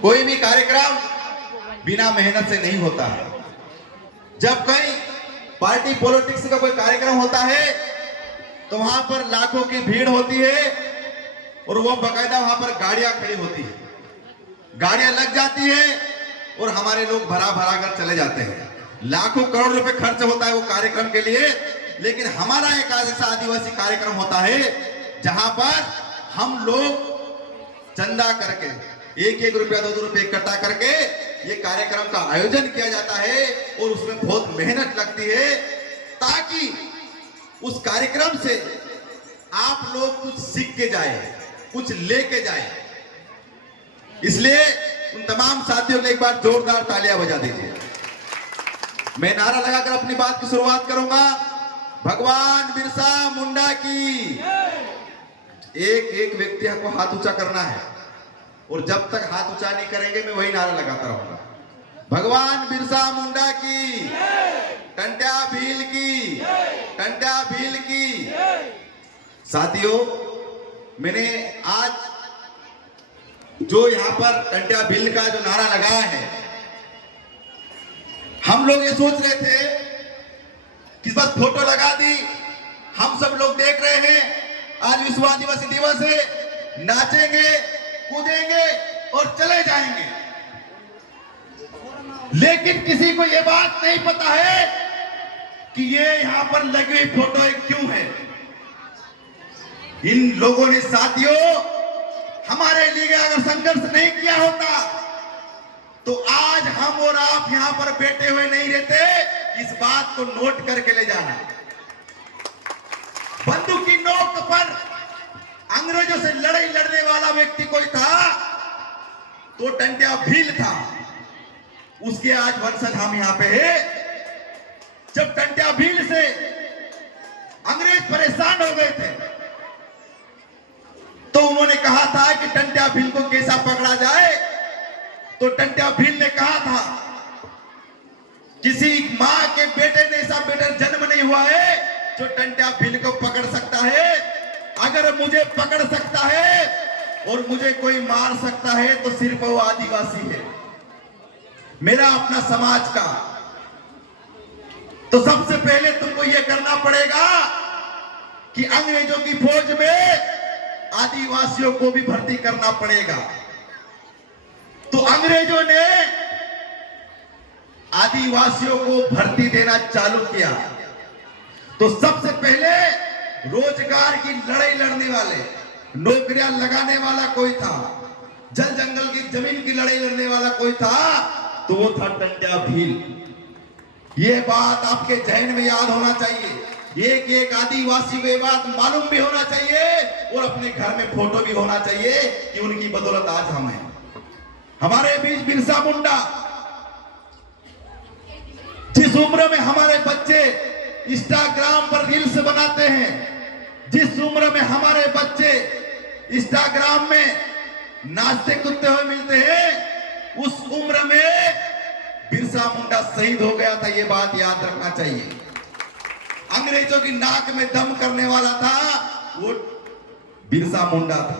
कोई भी कार्यक्रम बिना मेहनत से नहीं होता है। जब कहीं पार्टी पॉलिटिक्स का कोई कार्यक्रम होता है तो वहां पर लाखों की भीड़ होती है और वो बकायदा वहां पर गाड़ियां खड़ी होती है, गाड़ियां लग जाती है और हमारे लोग भरा भरा कर चले जाते हैं। लाखों करोड़ रुपए खर्च होता है वो कार्यक्रम के लिए, लेकिन हमारा एक ऐसा आदिवासी कार्यक्रम होता है जहां पर हम लोग चंदा करके 1-1 रुपया 2-2 रुपये इकट्ठा करके ये कार्यक्रम का आयोजन किया जाता है और उसमें बहुत मेहनत लगती है ताकि उस कार्यक्रम से आप लोग कुछ सीख के जाए, कुछ लेके जाए। इसलिए उन तमाम साथियों के एक बार जोरदार तालियां बजा दीजिए। मैं नारा लगाकर अपनी बात की शुरुआत करूंगा। भगवान बिरसा मुंडा की। एक एक व्यक्ति को हाथ ऊंचा करना है और जब तक हाथ ऊंचा नहीं करेंगे मैं वही नारा लगाता रहूंगा। भगवान बिरसा मुंडा की, टंट्या भील की, टंट्या भील की। साथियों, मैंने आज जो यहां पर टंट्या भील का जो नारा लगाया है, हम लोग ये सोच रहे थे कि बस फोटो लगा दी, हम सब लोग देख रहे हैं आज विश्व आदिवासी दिवस है, नाचेंगे कूदेंगे और चले जाएंगे। लेकिन किसी को यह बात नहीं पता है कि ये यहां पर लगी हुई फोटो क्यों है। इन लोगों ने साथियों हमारे लिए अगर संघर्ष नहीं किया होता तो आज हम और आप यहां पर बैठे हुए नहीं रहते। इस बात को नोट करके ले जाना। बंदूक की नोक पर अंग्रेजों से लड़ाई लड़ने वाला व्यक्ति कोई था तो टंट्या भील था। उसके आज वंशज हम यहां पे है। जब टंट्या भील से अंग्रेज परेशान हो गए थे तो उन्होंने कहा था कि टंट्या भील को कैसा पकड़ा जाए। तो टंट्या भील ने कहा था किसी मां के बेटे ने ऐसा बेटा जन्म नहीं हुआ है जो टंट्या भील को पकड़ सकता है। अगर मुझे पकड़ सकता है और मुझे कोई मार सकता है तो सिर्फ वो आदिवासी है, मेरा अपना समाज का। तो सबसे पहले तुमको यह करना पड़ेगा कि अंग्रेजों की फौज में आदिवासियों को भी भर्ती करना पड़ेगा। तो अंग्रेजों ने आदिवासियों को भर्ती देना चालू किया। तो सबसे पहले रोजगार की लड़ाई लड़ने वाले, नौकरियां लगाने वाला कोई था, जल जंगल की जमीन की लड़ाई लड़ने वाला कोई था तो वो था टंट्या भील। ये बात आपके जहन में याद होना चाहिए। एक एक आदिवासी को ये बात मालूम भी होना चाहिए और अपने घर में फोटो भी होना चाहिए कि उनकी बदौलत आज हम हैं। हमारे बीच बिरसा मुंडा। जिस उम्र में हमारे बच्चे इंस्टाग्राम पर रील्स बनाते हैं, जिस उम्र में हमारे बच्चे इंस्टाग्राम में नाचते कूदते हुए मिलते हैं, उस उम्र में बिरसा मुंडा शहीद हो गया था। ये बात याद रखना चाहिए। अंग्रेजों की नाक में दम करने वाला था वो बिरसा मुंडा था।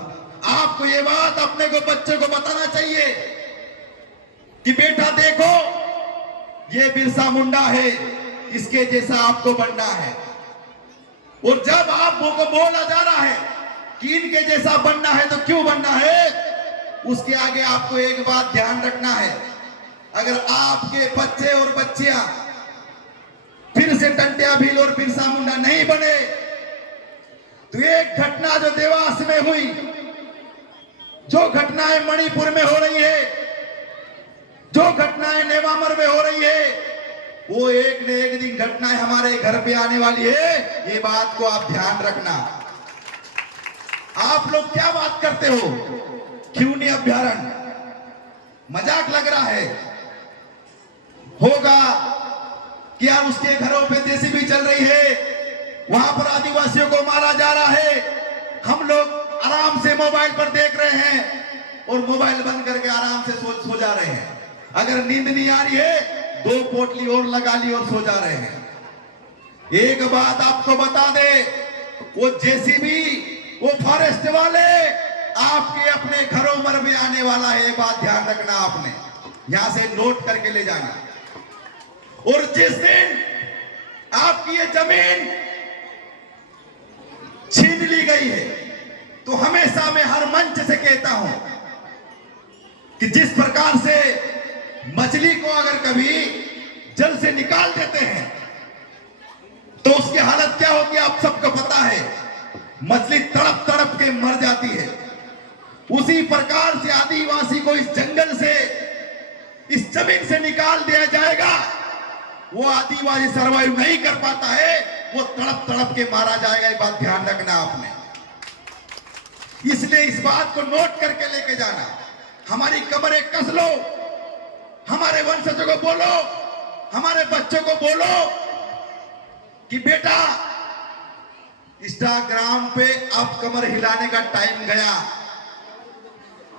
आपको ये बात अपने को बच्चे को बताना चाहिए कि बेटा देखो ये बिरसा मुंडा है, इसके जैसा आपको बनना है। और जब आपको बोला जा रहा है कि इनके जैसा बनना है तो क्यों बनना है, उसके आगे आपको एक बात ध्यान रखना है। अगर आपके बच्चे और बच्चियां फिर से टंट्या भील और बिरसा मुंडा नहीं बने तो एक घटना जो देवास में हुई, जो घटनाएं मणिपुर में हो रही है, जो घटनाएं नेवामर में हो रही है, वो एक न एक दिन घटनाएं हमारे घर पे आने वाली है। ये बात को आप ध्यान रखना। आप लोग क्या बात करते हो, क्यों नहीं अभ्यारण्य, मजाक लग रहा है होगा कि यार उसके घरों पे जेसीबी चल रही है, वहां पर आदिवासियों को मारा जा रहा है। हम लोग आराम से मोबाइल पर देख रहे हैं और मोबाइल बंद करके आराम से सो जा रहे हैं। अगर नींद नहीं आ रही है 2 पोटली और लगा ली और सो जा रहे हैं। एक बात आपको बता दे, वो जेसीबी, वो फॉरेस्ट वाले आपके अपने घरों पर भी आने वाला है, ये बात ध्यान रखना आपने, यहां से नोट करके ले जाना। और जिस दिन आपकी ये जमीन छीन ली गई है, तो हमेशा मैं हर मंच से कहता हूं कि जिस प्रकार से मछली को अगर कभी जल से निकाल देते हैं तो उसकी हालत क्या होती है आप सबको पता है, मछली तड़प तड़प के मर जाती है। उसी प्रकार से आदिवासी को इस जंगल से, इस जमीन से निकाल दिया जाएगा, वो आदिवासी सर्वाइव नहीं कर पाता है, वो तड़प तड़प के मारा जाएगा। ये बात ध्यान रखना आपने, इसलिए इस बात को नोट करके लेके जाना। हमारी कमरें कस लो, हमारे वंशजों को बोलो, हमारे बच्चों को बोलो कि बेटा इंस्टाग्राम पे अब कमर हिलाने का टाइम गया,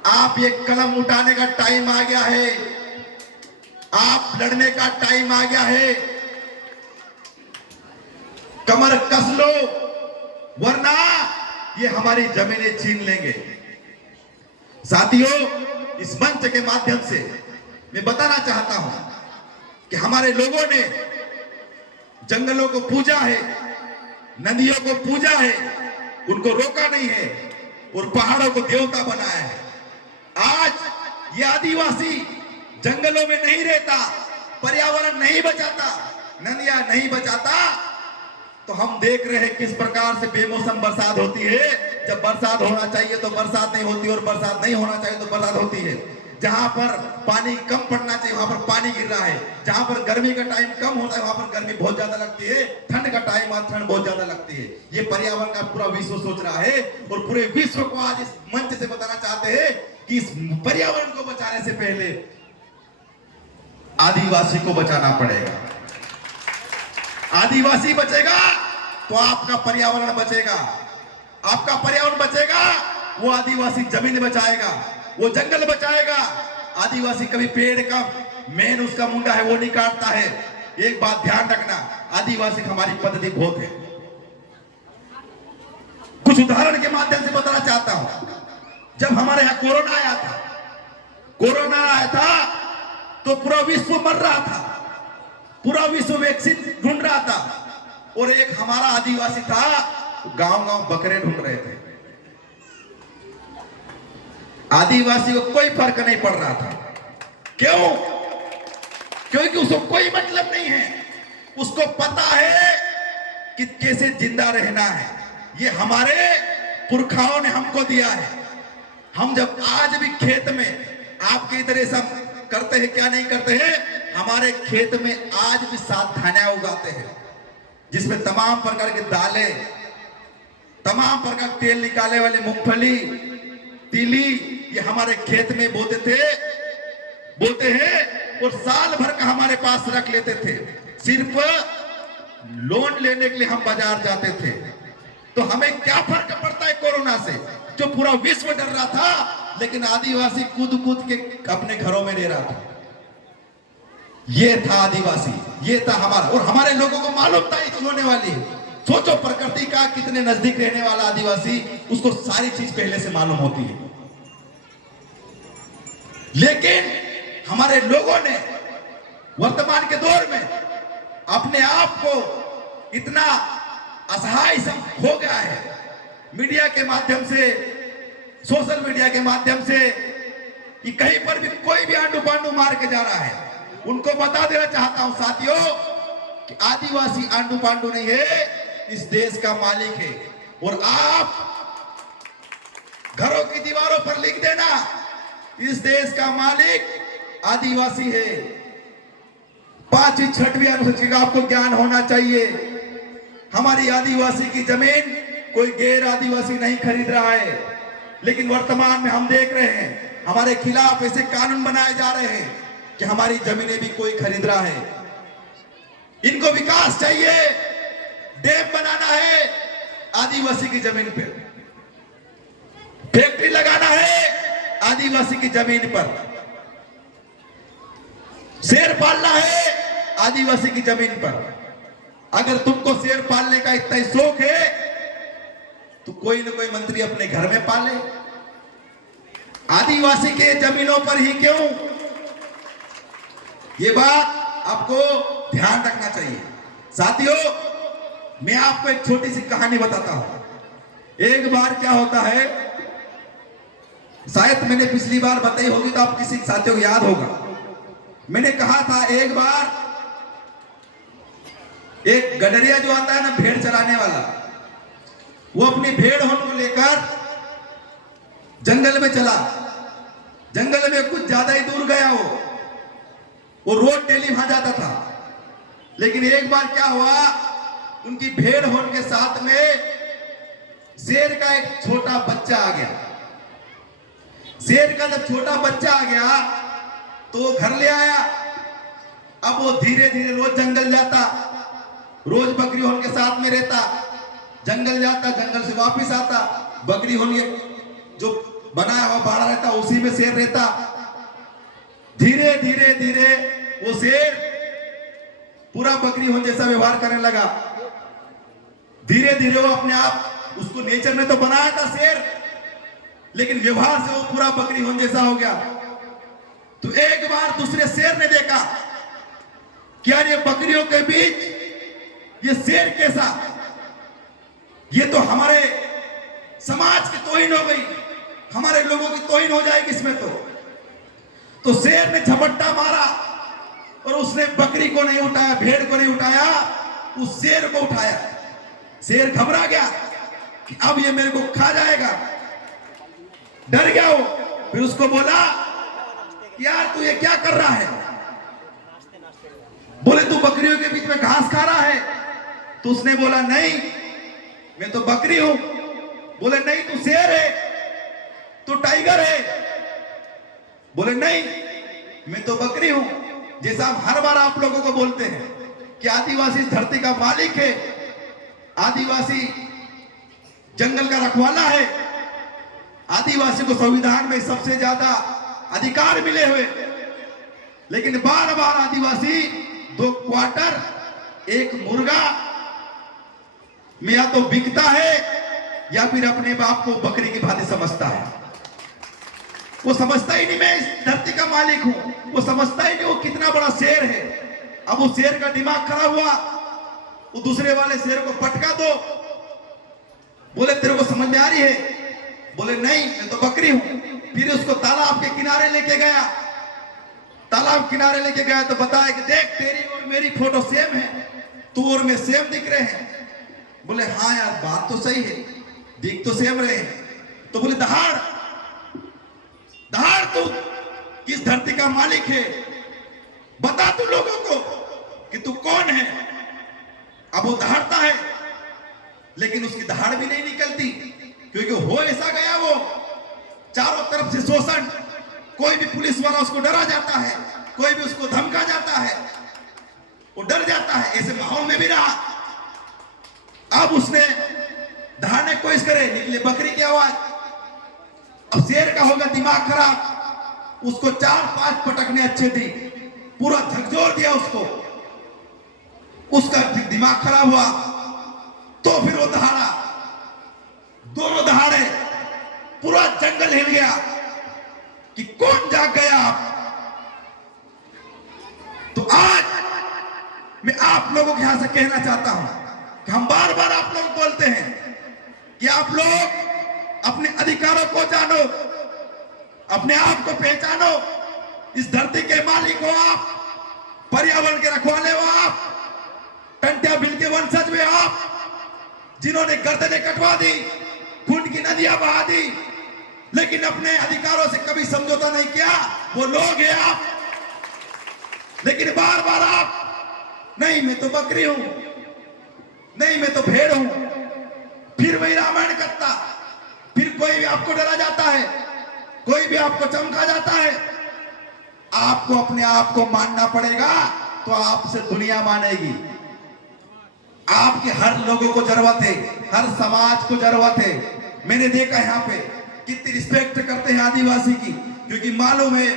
आप ये कलम उठाने का टाइम आ गया है, आप लड़ने का टाइम आ गया है, कमर कस लो, वरना ये हमारी जमीनें छीन लेंगे। साथियों, इस मंच के माध्यम से मैं बताना चाहता हूं कि हमारे लोगों ने जंगलों को पूजा है, नदियों को पूजा है, उनको रोका नहीं है और पहाड़ों को देवता बनाया है। आज ये आदिवासी जंगलों में नहीं रहता, पर्यावरण नहीं बचाता, नदियां नहीं बचाता, तो हम देख रहे हैं किस प्रकार से बेमौसम बरसात होती है। जब बरसात होना चाहिए तो बरसात नहीं होती, और बरसात नहीं होना चाहिए तो बरसात होती है। जहां पर पानी कम पड़ना चाहिए वहां पर पानी गिर रहा है, जहां पर गर्मी का टाइम कम होता है वहां पर गर्मी बहुत ज्यादा लगती है, ठंड का टाइम आज ठंड बहुत ज्यादा लगती है। ये पर्यावरण का पूरा विश्व सोच रहा है, और पूरे विश्व को आज इस मंच से बताना चाहते हैं कि इस पर्यावरण को बचाने से पहले आदिवासी को बचाना पड़ेगा। आदिवासी बचेगा तो आपका पर्यावरण बचेगा, आपका पर्यावरण बचेगा, वो आदिवासी जमीन बचाएगा, वो जंगल बचाएगा। आदिवासी कभी पेड़ का मेन उसका मुंडा है वो नहीं काटता है। एक बात ध्यान रखना, आदिवासी हमारी पद्धति बहुत है। कुछ उदाहरण के माध्यम से बताना चाहता हूं। जब हमारे यहां कोरोना आया था तो पूरा विश्व मर रहा था, पूरा विश्व वैक्सीन ढूंढ रहा था, और एक हमारा आदिवासी था, गांव गांव बकरे ढूंढ रहे थे। आदिवासी को कोई फर्क नहीं पड़ रहा था। क्यों? क्योंकि उसको कोई मतलब नहीं है, उसको पता है कि कैसे जिंदा रहना है। ये हमारे पुरखाओं ने हमको दिया है। हम जब आज भी खेत में आपके इधर ऐसा करते हैं क्या नहीं करते हैं, हमारे खेत में आज भी सावधानियां उगाते हैं, जिसमें तमाम प्रकार के दालें, तमाम प्रकार तेल निकाले वाले मूंगफली, तीली, ये हमारे खेत में बोते हैं, और साल भर का हमारे पास रख लेते थे। सिर्फ लोन लेने के लिए हम बाजार जाते थे। तो हमें क्या फर्क पड़ता है कोरोना से, जो पूरा विश्व डर रहा था, लेकिन आदिवासी कूद कूद के अपने घरों में रह रहा था। ये था आदिवासी, ये था हमारा, और हमारे लोगों को मालूम था ये होने वाली है। सोचो प्रकृति का कितने नजदीक रहने वाला आदिवासी, उसको सारी चीज पहले से मालूम होती है। लेकिन हमारे लोगों ने वर्तमान के दौर में अपने आप को इतना असहाय हो गया है, मीडिया के माध्यम से, सोशल मीडिया के माध्यम से, कि कहीं पर भी कोई भी आंडू पांडू मार के जा रहा है। उनको बता देना चाहता हूं साथियों कि आदिवासी आंडू पांडू नहीं है, इस देश का मालिक है। और आप घरों की दीवारों पर लिख देना, इस देश का मालिक आदिवासी है। 5वीं 6वीं अनुसूची का आपको ज्ञान होना चाहिए। हमारी आदिवासी की जमीन कोई गैर आदिवासी नहीं खरीद रहा है, लेकिन वर्तमान में हम देख रहे हैं हमारे खिलाफ ऐसे कानून बनाए जा रहे हैं कि हमारी जमीनें भी कोई खरीद रहा है। इनको विकास चाहिए, डैम बनाना है आदिवासी की जमीन पर, फैक्ट्री लगाना है आदिवासी की जमीन पर, शेर पालना है आदिवासी की जमीन पर। अगर तुमको शेर पालने का इतना ही शौक है तो कोई ना कोई मंत्री अपने घर में पाले, आदिवासी के जमीनों पर ही क्यों? ये बात आपको ध्यान रखना चाहिए। साथियों, मैं आपको एक छोटी सी कहानी बताता हूं। एक बार क्या होता है, शायद मैंने पिछली बार बताई होगी तो आप किसी साथियों को याद होगा। मैंने कहा था एक बार एक गडरिया जो आता है ना, भेड़ चराने वाला, वो अपनी भेड़ होन को लेकर जंगल में चला। जंगल में कुछ ज्यादा ही दूर गया वो रोज डेली वहां जाता था। लेकिन एक बार क्या हुआ, उनकी भेड़ होने के साथ में शेर का एक छोटा बच्चा आ गया। शेर का जब छोटा बच्चा आ गया तो वो घर ले आया। अब वो धीरे धीरे रोज जंगल जाता, रोज बकरी होने के साथ में रहता, जंगल जाता, जंगल से वापस आता, बकरी होने जो बनाया हुआ बाड़ा रहता उसी में शेर रहता। धीरे धीरे धीरे वो शेर पूरा बकरी होने जैसा व्यवहार करने लगा। धीरे धीरे वो अपने आप, उसको नेचर ने तो बनाया था शेर, लेकिन व्यवहार से वो पूरा बकरी होने जैसा हो गया। तो एक बार दूसरे शेर ने देखा कि यार ये बकरियों के बीच ये शेर कैसा, ये तो हमारे समाज की तौहीन हो गई, हमारे लोगों की तौहीन हो जाएगी इसमें। तो शेर ने झपट्टा मारा और उसने बकरी को नहीं उठाया, भेड़ को नहीं उठाया, उस शेर को उठाया। शेर घबरा गया कि अब ये मेरे को खा जाएगा, डर गया वो। फिर उसको बोला यार तू ये क्या कर रहा है? बोले तू बकरियों के बीच में घास खा रहा है। तो उसने बोला नहीं, मैं तो बकरी हूं। बोले नहीं, तू शेर है, तू टाइगर है। बोले नहीं, मैं तो बकरी हूं। जैसा हम हर बार आप लोगों को बोलते हैं कि आदिवासी इस धरती का मालिक है, आदिवासी जंगल का रखवाला है, आदिवासी को संविधान में सबसे ज्यादा अधिकार मिले हुए, लेकिन बार बार आदिवासी 2 क्वार्टर, 1 मुर्गा में या तो बिकता है या फिर अपने बाप को बकरी की भांति समझता है। वो समझता ही नहीं मैं इस धरती का मालिक हूं, वो समझता ही नहीं वो कितना बड़ा शेर है। अब वो शेर का दिमाग खराब हुआ, वो दूसरे वाले शेर को पटका दो। बोले तेरे को समझ में आ रही है? बोले नहीं, मैं तो बकरी हूं। फिर उसको तालाब के किनारे लेके गया। तालाब किनारे लेके गया तो बताया कि देख तेरी और मेरी फोटो सेम है, तू और मैं सेम दिख रहे हैं। बोले हाँ यार बात तो सही है, दिख तो सेम रहे हैं। तो बोले दहाड़ दहाड़, तू इस धरती का मालिक है, बता तू लोगों को कि तू कौन है। अब वो दहाड़ता है, लेकिन उसकी दहाड़ भी नहीं निकलती, क्योंकि हो ऐसा गया वो चारों तरफ से शोषण। कोई भी पुलिस वाला उसको डरा जाता है, कोई भी उसको धमका जाता है, वो डर जाता है। ऐसे माहौल में भी रहा। अब उसने दहाड़ने की कोशिश करे, निकले बकरी की आवाज। अब शेर का होगा दिमाग खराब, उसको 4-5 पटकने अच्छे दी, पूरा झकझोर दिया उसको, उसका दिमाग खराब हुआ। तो फिर वो दहाड़ा, दोनों दहाड़े, पूरा जंगल हिल गया कि कौन जाग गया आप। तो आज मैं आप लोगों के यहां से कहना चाहता हूं कि हम बार बार आप लोग बोलते हैं कि आप लोग अपने अधिकारों को जानो, अपने आप को पहचानो। इस धरती के मालिक हो आप, पर्यावरण के रखवाले हो आप, टंट्या भील के वंशज में आप, जिन्होंने गर्दनें कटवा दी, खून की नदियां बहा दी, लेकिन अपने अधिकारों से कभी समझौता नहीं किया, वो लोग हैं आप। लेकिन बार बार आप नहीं मैं तो बकरी हूं, नहीं मैं तो भेड़ हूं। फिर वही रामायण करता, फिर कोई भी आपको डरा जाता है, कोई भी आपको चमका जाता है। आपको अपने आप को मानना पड़ेगा, तो आपसे दुनिया मानेगी। आपके हर लोगों को जरूरत है, हर समाज को जरूरत है। मैंने देखा यहाँ पे कितनी रिस्पेक्ट करते हैं आदिवासी की, क्योंकि मालूम है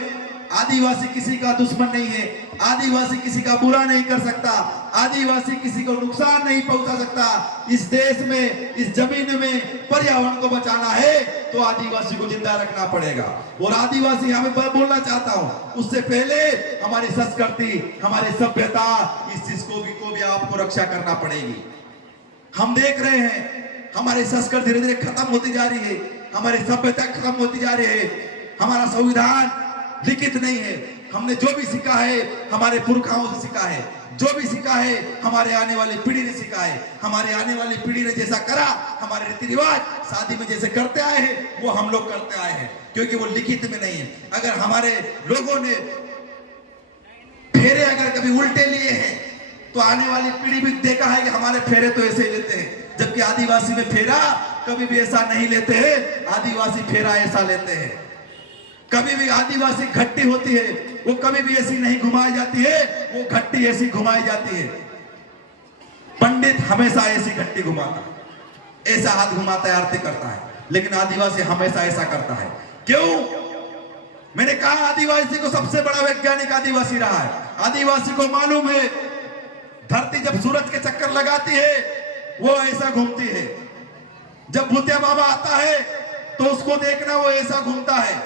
आदिवासी किसी का दुश्मन नहीं है, आदिवासी किसी का बुरा नहीं कर सकता, आदिवासी किसी को नुकसान नहीं पहुंचा सकता। इस देश में, इस जमीन में पर्यावरण को बचाना है तो आदिवासी को जिंदा रखना पड़ेगा। और आदिवासी हमें बोलना चाहता हूं, उससे पहले हमारी संस्कृति, हमारी सभ्यता, इस चीज को भी आपको रक्षा करना पड़ेगी। हम देख रहे हैं हमारी संस्कृति धीरे धीरे खत्म होती जा रही है, हमारी सभ्यता खत्म होती जा रही है। हमारा संविधान लिखित नहीं है। हमने जो भी सीखा है हमारे पुरखाओं से सीखा है, जो भी सीखा है हमारे आने वाली पीढ़ी ने सीखा है। हमारे आने वाली पीढ़ी ने जैसा करा, हमारे रीति रिवाज शादी में जैसे करते आए हैं वो हम लोग करते आए हैं, क्योंकि वो लिखित में नहीं है। अगर हमारे लोगों ने फेरे अगर कभी उल्टे लिए हैं तो आने वाली पीढ़ी भी देखा है कि हमारे फेरे तो ऐसे ही लेते हैं, जबकि आदिवासी में फेरा कभी भी ऐसा नहीं लेते हैं। आदिवासी फेरा ऐसा लेते हैं। कभी भी आदिवासी घट्टी होती है वो कभी भी ऐसी नहीं घुमाई जाती है, वो घट्टी ऐसी घुमाई जाती है। पंडित हमेशा ऐसी घट्टी घुमाता है, ऐसा हाथ घुमाता है, आरती करता है, लेकिन आदिवासी हमेशा ऐसा करता है। क्यों? मैंने कहा आदिवासी को सबसे बड़ा वैज्ञानिक आदिवासी रहा है। आदिवासी को मालूम है धरती जब सूरज के चक्कर लगाती है वो ऐसा घूमती है। जब भूतिया बाबा आता है तो उसको देखना वो ऐसा घूमता है,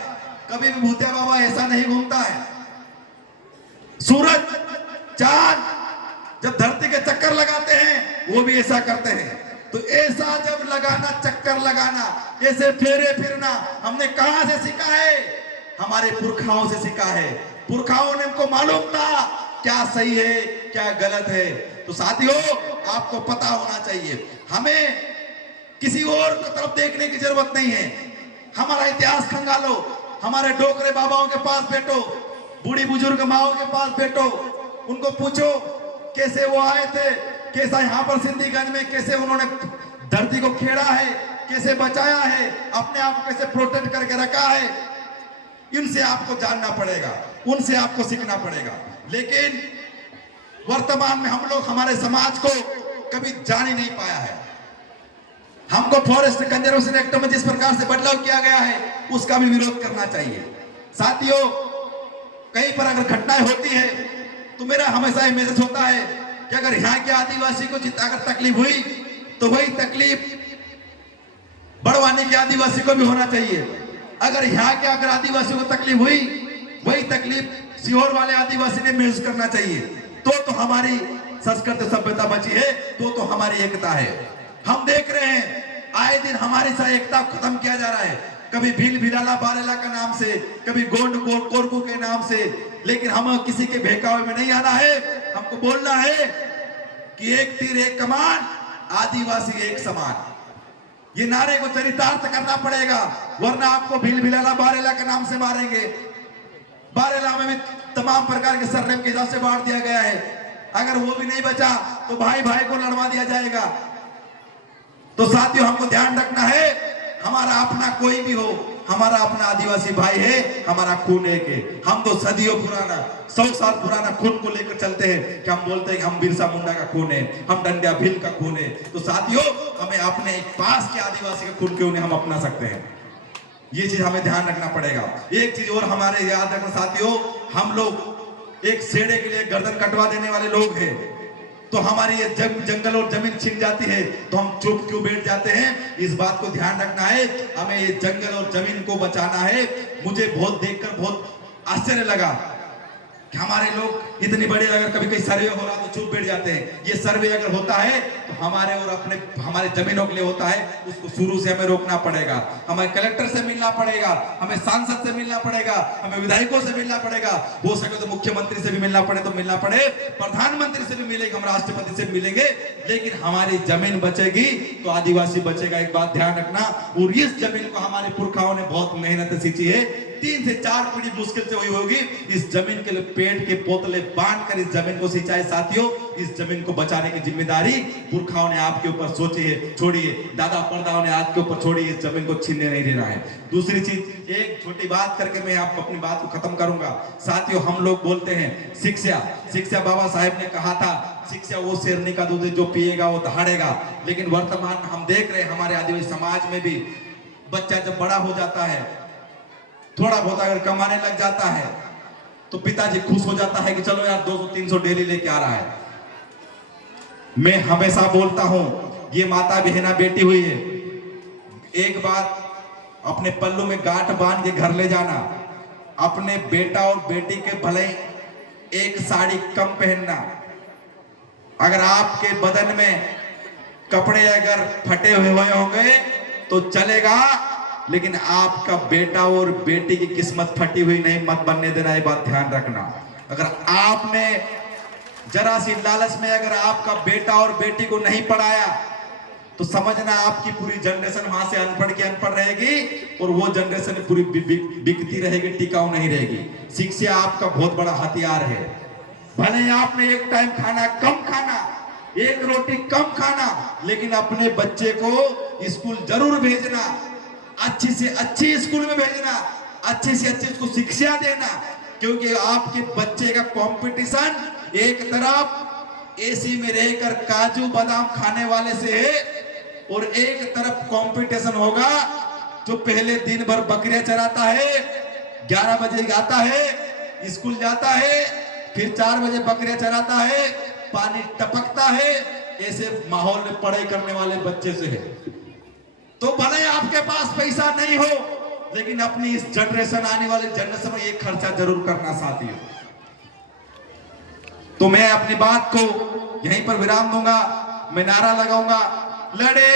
कभी भी भूतिया बाबा ऐसा नहीं घूमता है। सूरज चांद जब धरती के चक्कर लगाते हैं वो भी ऐसा करते हैं। तो ऐसा जब लगाना, चक्कर लगाना, ऐसे फेरे फिरना हमने कहां से सीखा है? हमारे पुरखाओं से सीखा है। पुरखाओं ने हमको मालूम था क्या सही है क्या गलत है। तो साथियों आपको पता होना चाहिए, हमें किसी और की तरफ देखने की जरूरत नहीं है। हमारा इतिहास खंगालो, हमारे डोकरे बाबाओं के पास बैठो, बूढ़ी बुजुर्ग माओं के पास बैठो, उनको पूछो कैसे वो आए थे, कैसा यहाँ पर सिंधीगंज में कैसे उन्होंने धरती को खेड़ा है, कैसे बचाया है, अपने आप को कैसे प्रोटेक्ट करके रखा है। इनसे आपको जानना पड़ेगा, उनसे आपको सीखना पड़ेगा। लेकिन वर्तमान में हम लोग हमारे समाज को कभी जान ही नहीं पाया है। हमको फॉरेस्ट कंजर्वेशन एक्ट में जिस प्रकार से बदलाव किया गया है उसका भी विरोध करना चाहिए। साथियों कहीं पर अगर घटनाएं होती है तो मेरा हमेशा यह मैसेज होता है कि अगर यहाँ के आदिवासी को अगर तकलीफ हुई तो वही तकलीफ बड़वानी के आदिवासी को भी होना चाहिए। अगर यहाँ के अगर आदिवासी को तकलीफ हुई वही तकलीफ सीहोर वाले आदिवासी ने महसूस करना चाहिए। तो हमारी संस्कृति सभ्यता बची है, तो हमारी एकता है। हम देख रहे हैं आए दिन हमारी सा एकता खत्म किया जा रहा है, कभी भील भिलाला बारेला का नाम से, कभी गोंड कोरकू के नाम से। लेकिन हम किसी के बहकावे में नहीं आना है। हमको बोलना है कि एक तीर एक कमान, आदिवासी एक समान। ये नारे को चरितार्थ करना पड़ेगा, वरना आपको भील भिलाला बारेला के नाम से मारेंगे। बारेला में भी तमाम प्रकार के सरनेम के हिसाब से बांट दिया गया है। अगर वो भी नहीं बचा तो भाई भाई को लड़वा दिया जाएगा। तो साथियों हमको ध्यान रखना है, हमारा अपना कोई भी हो, हमारा अपना आदिवासी भाई है, हमारा खून एक है। हम तो सदियों पुराना, 100 साल पुराना खून को लेकर चलते हैं कि हम बोलते हैं कि हम बिरसा मुंडा का खून है, हम डंडिया भील का खून है। तो साथियों हमें अपने पास के आदिवासी का खून क्यों नहीं हम अपना सकते हैं, ये चीज हमें ध्यान रखना पड़ेगा। एक चीज और हमारे याद रखना साथियों, हम लोग एक सेड़े के लिए गर्दन कटवा देने वाले लोग हैं। तो हमारी ये जंगल और जमीन छिन जाती है तो हम चुप क्यों बैठ जाते हैं? इस बात को ध्यान रखना है, हमें ये जंगल और जमीन को बचाना है। मुझे बहुत देखकर बहुत आश्चर्य लगा कि हमारे लोग इतनी बड़ी, अगर कभी कहीं सर्वे हो रहा तो चुप बैठ जाते हैं। ये सर्वे अगर होता है तो हमारे और अपने हमारे जमीनों के लिए होता है, उसको शुरू से हमें रोकना पड़ेगा। हमें कलेक्टर से मिलना पड़ेगा, हमें सांसद से मिलना पड़ेगा, हमें विधायकों से मिलना पड़ेगा, हो सके तो मुख्यमंत्री से भी मिलना पड़े तो मिलना पड़े, प्रधानमंत्री से भी मिलेगा, हम राष्ट्रपति से मिलेंगे। लेकिन हमारी जमीन बचेगी तो आदिवासी बचेगा, एक बात ध्यान रखना। और इस जमीन को हमारे पुरखाओं ने बहुत मेहनत से सींची है, 3 से 4 पीढ़ी मुश्किल से हुई होगी। इस जमीन के लिए पेड़ के पोतले बांधकर इस जमीन को सिंचाई। साथियों इस जमीन को बचाने की जिम्मेदारी पुरखाओं ने आपके ऊपर सोची है, छोड़ी है, दादा परदाओं ने आपके ऊपर छोड़ी, इस जमीन को छीनने नहीं देना है। दूसरी चीज, एक छोटी बात करके मैं आपको अपनी बात को खत्म करूंगा। साथियों हम लोग बोलते हैं शिक्षा बाबा साहेब ने कहा था, शिक्षा वो शेरनी का दूध जो पिएगा वो दहाड़ेगा। लेकिन वर्तमान में हम देख रहे हैं हमारे आदिवासी समाज में भी बच्चा जब बड़ा हो जाता है, थोड़ा बहुत अगर कमाने लग जाता है तो पिताजी खुश हो जाता है कि चलो यार 200-300 डेली लेके आ रहा है। मैं हमेशा बोलता हूं, ये माता बहना बेटी हुई है, एक बात अपने पल्लू में गांठ बांध के घर ले जाना। अपने बेटा और बेटी के भले एक साड़ी कम पहनना। अगर आपके बदन में कपड़े अगर फटे हुए होंगे तो चलेगा, लेकिन आपका बेटा और बेटी की किस्मत फटी हुई नहीं मत बनने देना, ये बात ध्यान रखना। अगर आपने जरा सी लालच में अगर आपका बेटा और बेटी को नहीं पढ़ाया तो समझना आपकी पूरी जनरेशन वहां से अनपढ़ की अनपढ़ रहेगी और वो जनरेशन पूरी बिकती रहेगी, टिकाऊ नहीं रहेगी। शिक्षा आपका बहुत बड़ा हथियार है। भले आपने एक टाइम खाना कम खाना, एक रोटी कम खाना, लेकिन अपने बच्चे को स्कूल जरूर भेजना, अच्छी से अच्छी स्कूल में भेजना, अच्छी से अच्छी उसको शिक्षा देना। क्योंकि आपके बच्चे का कंपटीशन एक तरफ एसी में रहकर काजू बादाम खाने वाले से है और एक तरफ कंपटीशन होगा जो पहले दिन भर बकरियां चराता है, 11 बजे आता है, स्कूल जाता है, फिर 4 बजे बकरियां चराता है, पानी टपकता है। ऐसे माहौल में पढ़ाई करने वाले बच्चे से है। तो भले आपके पास पैसा नहीं हो, लेकिन अपनी इस जनरेशन, आने वाले जनरेशन में ये खर्चा जरूर करना साथियों। तो मैं अपनी बात को यहीं पर विराम दूंगा। मैं नारा लगाऊंगा, लड़े